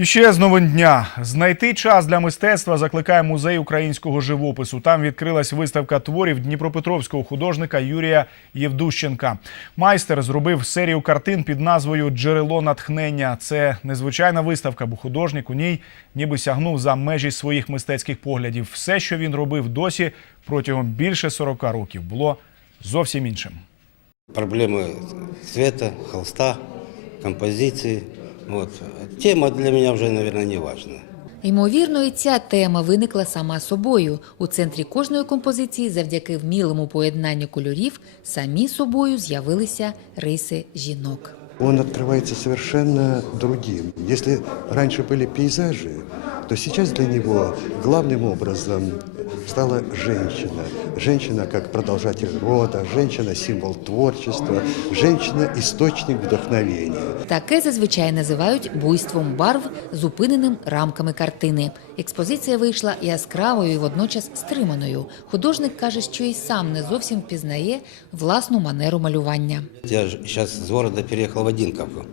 І ще з новин дня знайти час для мистецтва закликає музей українського живопису. Там відкрилась виставка творів дніпропетровського художника Юрія Євдущенка. Майстер зробив серію картин під назвою Джерело натхнення. Це незвичайна виставка, бо художник у ній ніби сягнув за межі своїх мистецьких поглядів. Все, що він робив досі протягом більше 40 років, було зовсім іншим. проблемы цвета, холста, композиции. Вот. Тема для меня уже, наверное, не важна. Ймовірно, і ця тема виникла сама собою. У центрі кожної композиції, завдяки вмілому поєднанню кольорів, самі собою з'явилися риси жінок. он открывается совершенно другим. Если раньше были пейзажи, то сейчас для него главным образом стала женщина. Женщина как продолжатель рода, женщина символ творчества, женщина источник вдохновения. Таке зазвичай називають буйством барв, зупиненим рамками картини. Експозиція вийшла яскравою і водночас стриманою. Художник каже, що і сам не зовсім впізнає власну манеру малювання. Я сейчас с города переехал в Одинковку.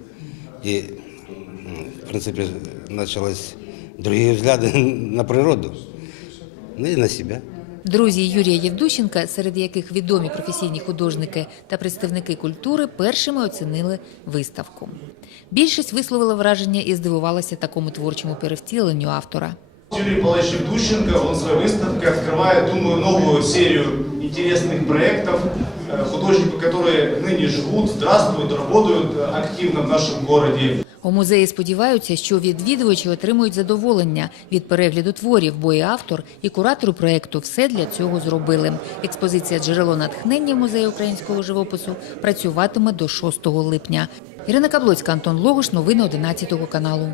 И, м, в принципе, началось другие взгляды на природу, ну и на себя. Друзі Юрія Євдущенка, серед яких відомі професійні художники та представники культури, першими оцінили виставку. Більшість висловила враження і здивувалася такому творчому перевтіленню автора. Юрий Павлович Евдущенко, он своей выставкой открывает, думаю, новую серию интересных проектов. Э, Художников, которые ныне живут, здравствуют, работают э, активно в нашем городе. У музеї сподіваються, що відвідувачі отримують задоволення від перегляду творів, бо і автор, і куратор проекту все для цього зробили. Експозиція джерело натхнення музею українського живопису працюватиме до 6 липня. Ірина Каблоцька, Антон Логуш, новини 11 каналу.